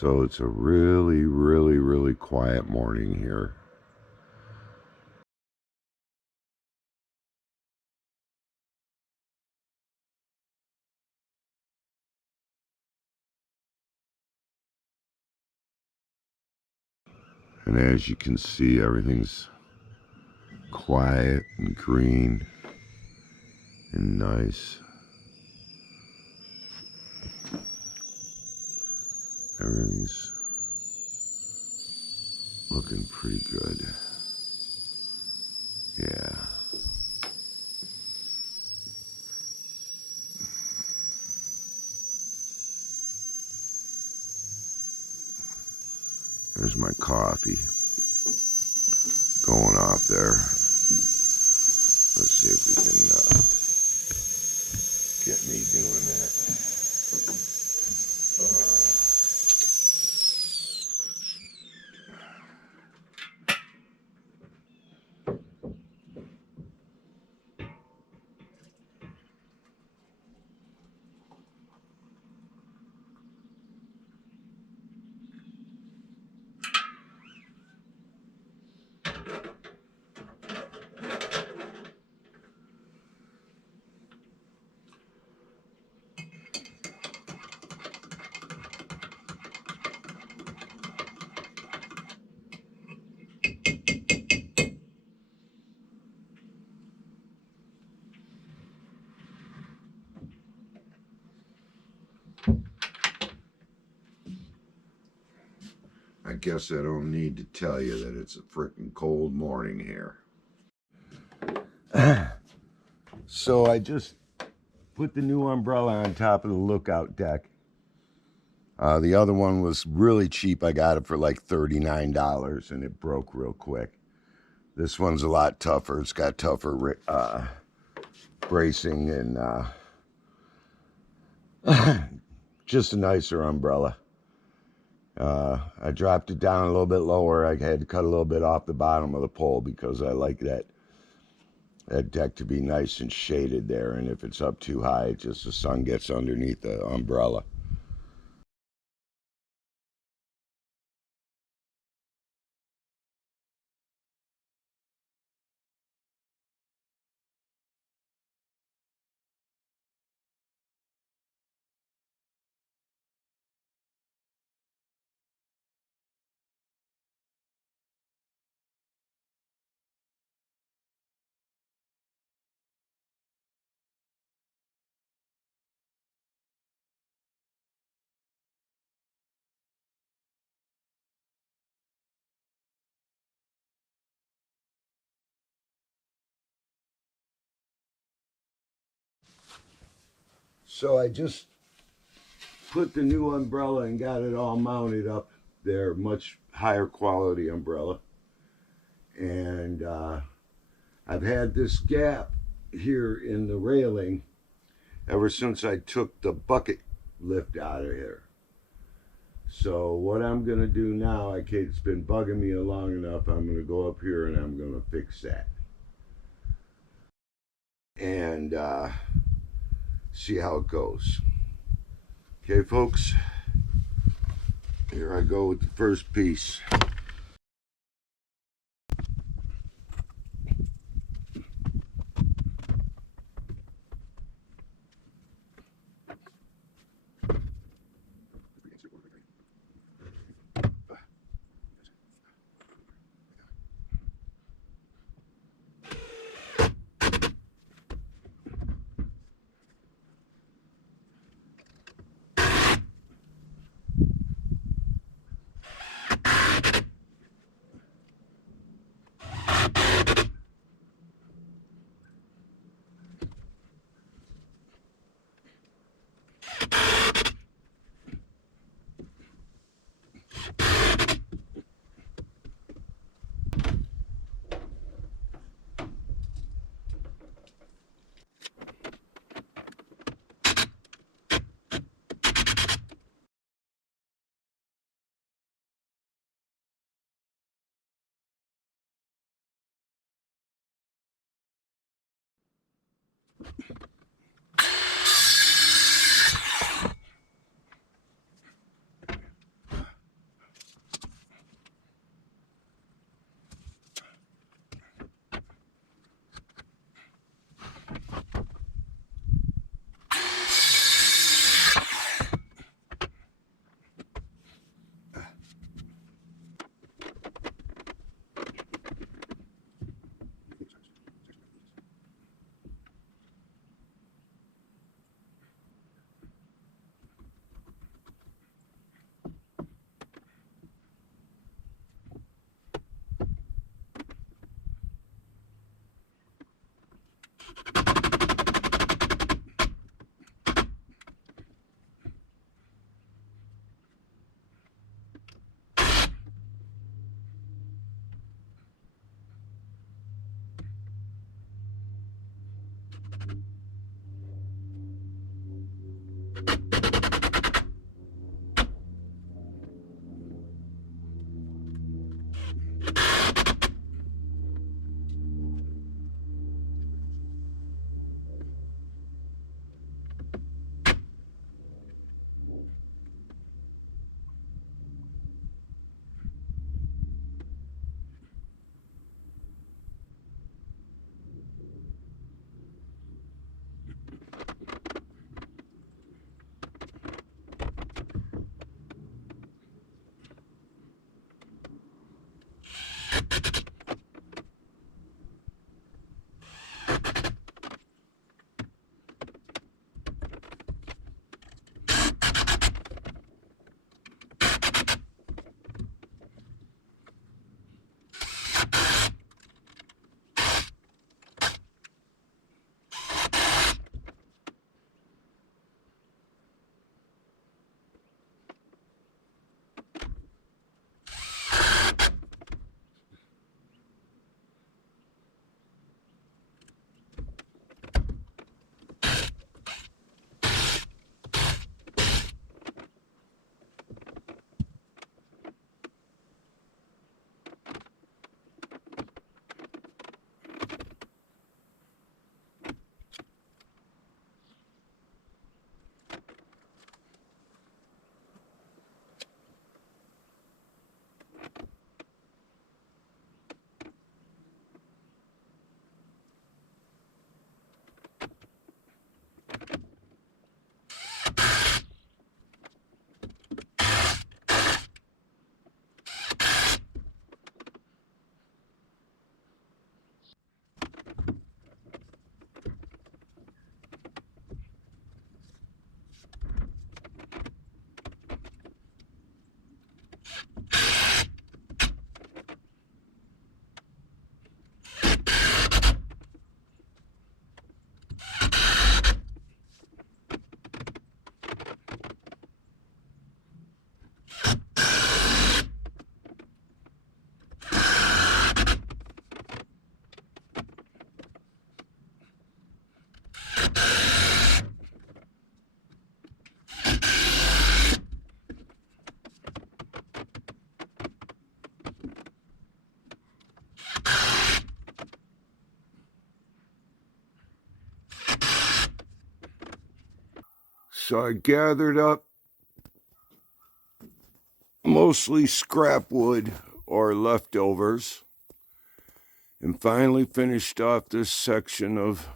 So it's a really, really, really quiet morning here. And as you can see, everything's quiet and green and nice. Everything's looking pretty good. Yeah. There's my coffee going off there. Let's see if we can get me doing that. I guess I don't need to tell you that it's a freaking cold morning here. So I just put the new umbrella on top of the lookout deck. The other one was really cheap. I got it for like $39 and it broke real quick. This one's a lot tougher. It's got tougher bracing and just a nicer umbrella. I dropped it down a little bit lower. I had to cut a little bit off the bottom of the pole because I like that deck to be nice and shaded there. And if it's up too high, just the sun gets underneath the umbrella. So I just put the new umbrella and got it all mounted up there, much higher quality umbrella. And I've had this gap here in the railing ever since I took the bucket lift out of here. So what I'm gonna do now, it's been bugging me long enough, I'm gonna go up here and I'm gonna fix that. And see how it goes. Okay, folks, here I go with the first piece. So I gathered up mostly scrap wood or leftovers and finally finished off this section of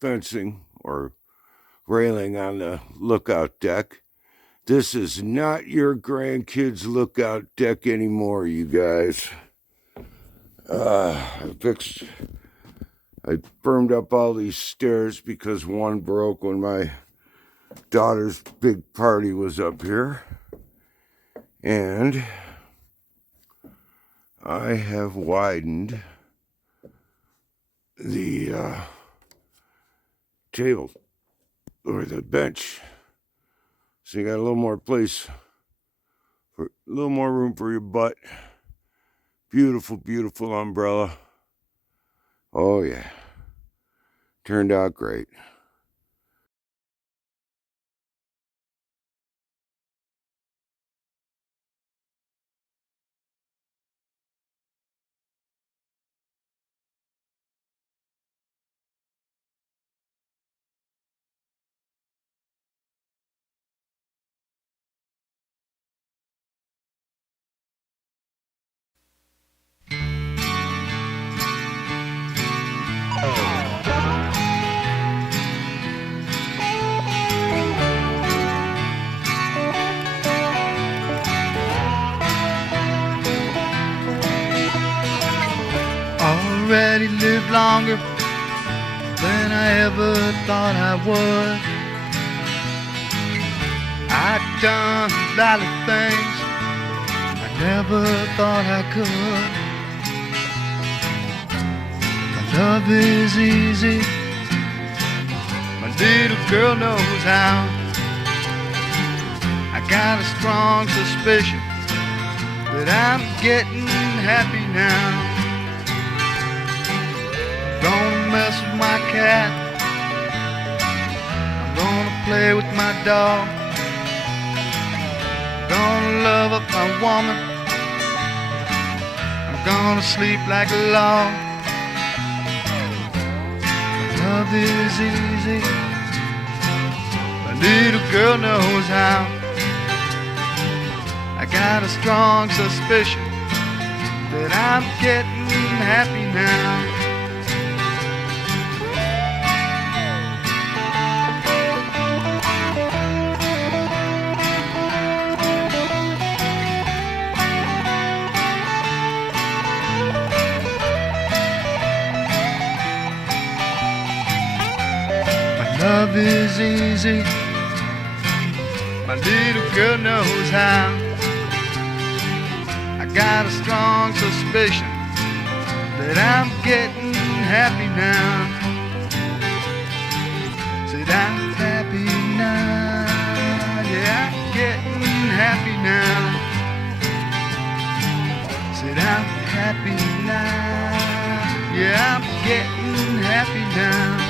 fencing or railing on the lookout deck. This is not your grandkids' lookout deck anymore, you guys. I firmed up all these stairs because one broke when my daughter's big party was up here. And I have widened the table or the bench. So you got a little more place, for a little more room for your butt. Beautiful, beautiful umbrella. Oh yeah, turned out great. Already lived longer than I ever thought I would. I've done a lot of things I never thought I could. My love is easy, my little girl knows how. I got a strong suspicion that I'm getting happy now. play with my dog. I'm gonna love up my woman. I'm gonna sleep like a log. Love is easy. My little girl knows how. I got a strong suspicion that I'm getting happy now. Love is easy. My little girl knows how. I got a strong suspicion that I'm getting happy now. Said I'm happy now. Yeah, I'm getting happy now. Said I'm happy now. Yeah, I'm getting happy now.